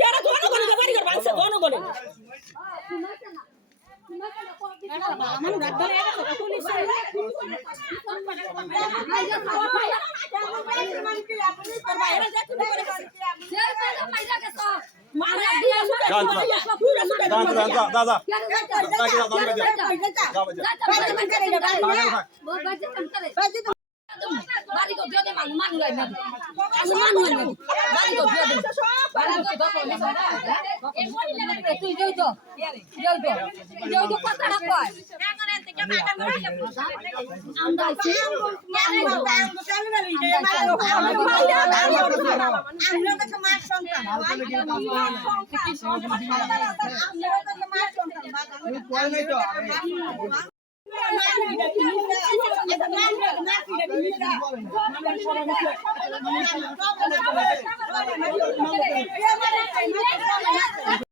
যারা গণ গণ ব্যাপারী করবে আনছে গণ গণ দাদা আমরা Thank you. Banyak baju.